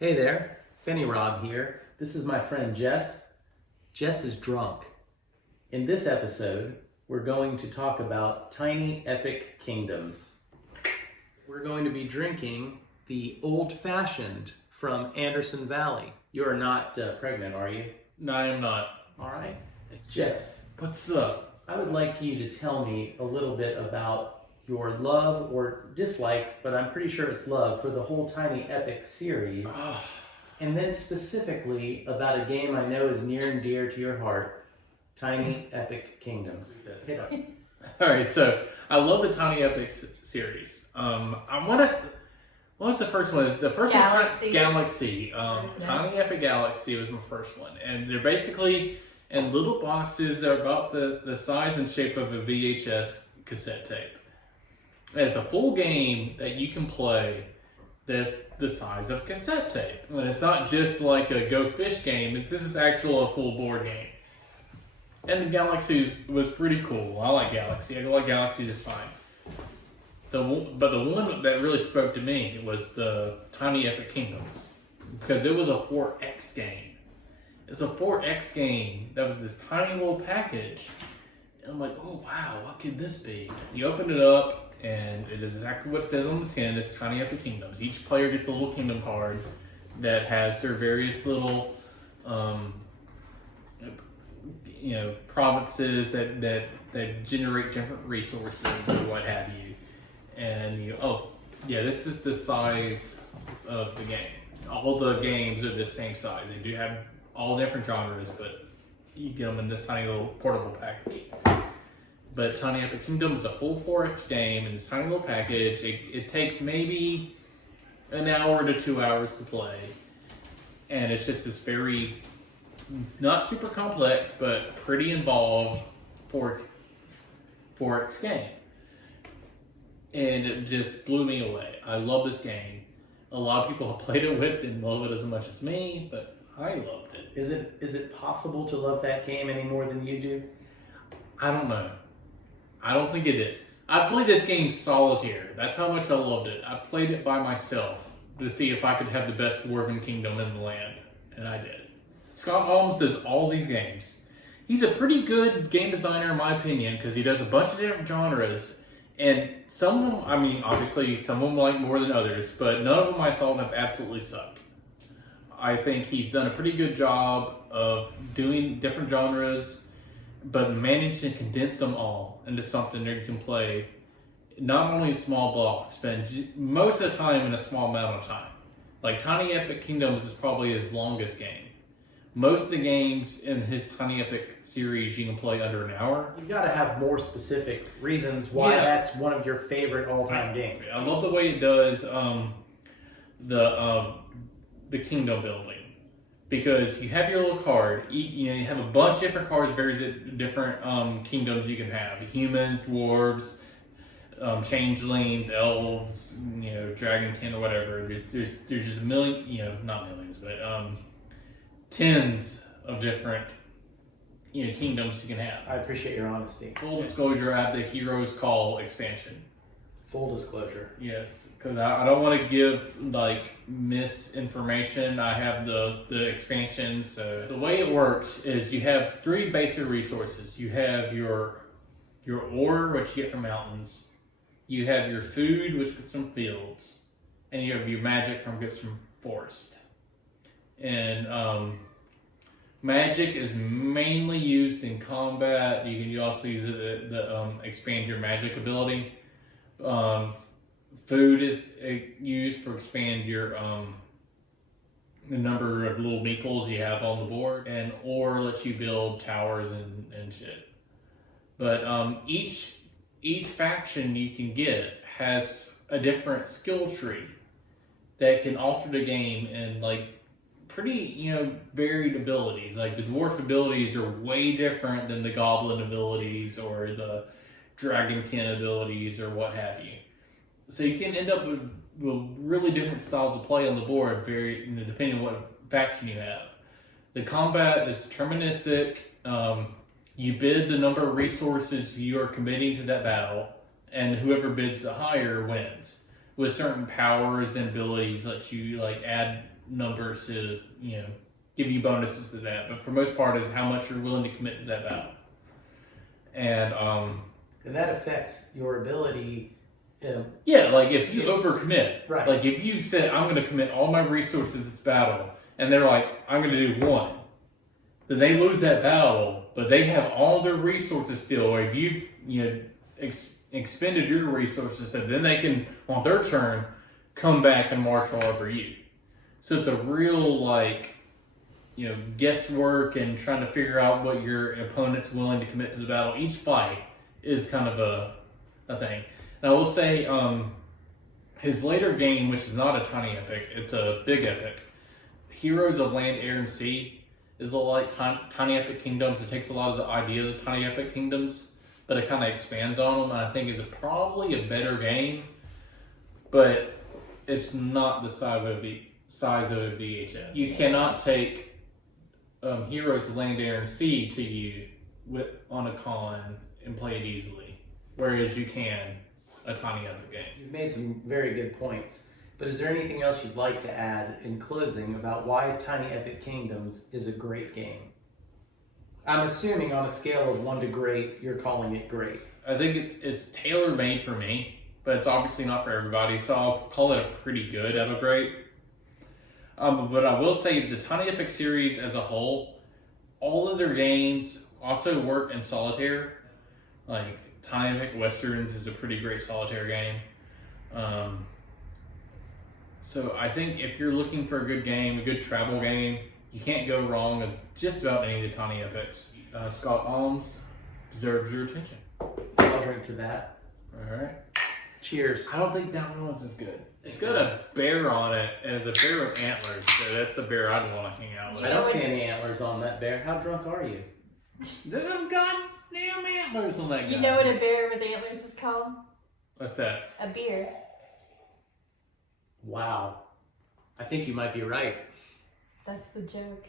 Hey there, fenirob here. This is my friend Jess. Jess is drunk. In this episode, we're going to talk about tiny epic kingdoms. We're going to be drinking the Old Fashioned from Anderson Valley. You are not pregnant, are you? No, I am not. All right. Jess, What's up? I would like you to tell me a little bit about your love or dislike, but I'm pretty sure it's love, for the whole Tiny Epic series. And then specifically about a game I know is near and dear to your heart, Tiny Epic Kingdoms. Hit us. All right, so I love the Tiny Epic series. What was the first one? The first Galaxy. one's Galaxy. Tiny Epic Galaxy was my first one, and they're basically in little boxes. They're about the size and shape of a VHS cassette tape. And it's a full game that you can play that's the size of cassette tape. And it's not just like a Go Fish game. This is actual a full board game. And the Galaxy was pretty cool. I like Galaxy. I like Galaxy just fine. But the one that really spoke to me was the Tiny Epic Kingdoms, because it was a 4X game. It's a 4X game that was this tiny little package. And I'm like, oh wow, what could this be? You open it up, and it is exactly what it says on the tin. It's Tiny Epic Kingdoms. Each player gets a little kingdom card that has their various little, provinces that generate different resources or what have you. And this is the size of the game. All the games are the same size. They do have all different genres, but you get them in this tiny little portable package. But Tiny Epic Kingdom is a full 4X game in this tiny little package. It takes maybe an hour to 2 hours to play. And it's just this very, not super complex, but pretty involved 4X game. And it just blew me away. I love this game. A lot of people have played it with didn't love it as much as me, but I loved it. Is it possible to love that game any more than you do? I don't know. I don't think it is. I played this game solitaire. That's how much I loved it. I played it by myself to see if I could have the best dwarven kingdom in the land, and I did. Scott Almes does all these games. He's a pretty good game designer in my opinion, because he does a bunch of different genres, and some of them, obviously some of them like more than others, but none of them I thought have absolutely sucked. I think he's done a pretty good job of doing different genres, but managed to condense them all into something that you can play not only in small blocks, but most of the time in a small amount of time. Like Tiny Epic Kingdoms is probably his longest game. Most of the games in his Tiny Epic series you can play under an hour. You've got to have more specific reasons why that's one of your favorite all-time games. I love the way it does the kingdom building. Because you have your little card, you have a bunch of different cards, various different kingdoms you can have. Humans, dwarves, changelings, elves, dragonkin or whatever. There's just a million, not millions, but tens of different kingdoms you can have. I appreciate your honesty. Full disclosure, I have the Heroes Call expansion. Full disclosure. Yes, because I don't want to give misinformation. I have the expansion. So the way it works is you have 3 basic resources. You have your ore, which you get from mountains. You have your food, which gets from fields, and you have your magic, from gets from forest. And magic is mainly used in combat. You also use it to expand your magic ability. Food is used for expand your the number of little meeples you have on the board, and ore lets you build towers and shit. But each faction you can get has a different skill tree that can alter the game in pretty varied abilities. Like the dwarf abilities are way different than the goblin abilities or the dragonkin abilities or what have you. So you can end up with really different styles of play on the board, depending on what faction you have. The combat is deterministic. You bid the number of resources you are committing to that battle, and whoever bids the higher wins. With certain powers and abilities, lets you add numbers to, give you bonuses to that. But for most part, is how much you're willing to commit to that battle. And that affects your ability. Yeah, like if you overcommit, right? Like if you said, I'm going to commit all my resources to this battle, and they're like, I'm going to do one, then they lose that battle, but they have all their resources still. Or if you've expended your resources, so then they can, on their turn, come back and march all over you. So it's a real guesswork and trying to figure out what your opponent's willing to commit to the battle. Each fight is kind of a thing. And I will say, his later game, which is not a tiny epic, it's a big epic. Heroes of Land, Air, and Sea is a lot like Tiny Epic Kingdoms. It takes a lot of the ideas of Tiny Epic Kingdoms, but it kind of expands on them, and I think it's probably a better game, but it's not the size of a VHS. You cannot take Heroes of Land, Air, and Sea to you on a con and play it easily, whereas you can a Tiny Epic game. You've made some very good points, but is there anything else you'd like to add in closing about why Tiny Epic Kingdoms is a great game? I'm assuming on a scale of 1 to great, you're calling it great. I think it's tailor-made for me, but it's obviously not for everybody, so I'll call it a pretty good out of great. But I will say the Tiny Epic series as a whole, all of their games also work in solitaire. Like Tiny Epic Westerns is a pretty great solitaire game. So I think if you're looking for a good game, a good travel game, you can't go wrong with just about any of the Tiny Epics. Scott Almes deserves your attention. I'll drink to that. All right. Cheers. I don't think that one's as good. It's got a bear on it, and it's a bear with antlers, so that's the bear I'd want to hang out with. I don't see any antlers on that bear. How drunk are you? There's some goddamn antlers on that guy. You know what a bear with antlers is called? What's that? A beer. Wow. I think you might be right. That's the joke.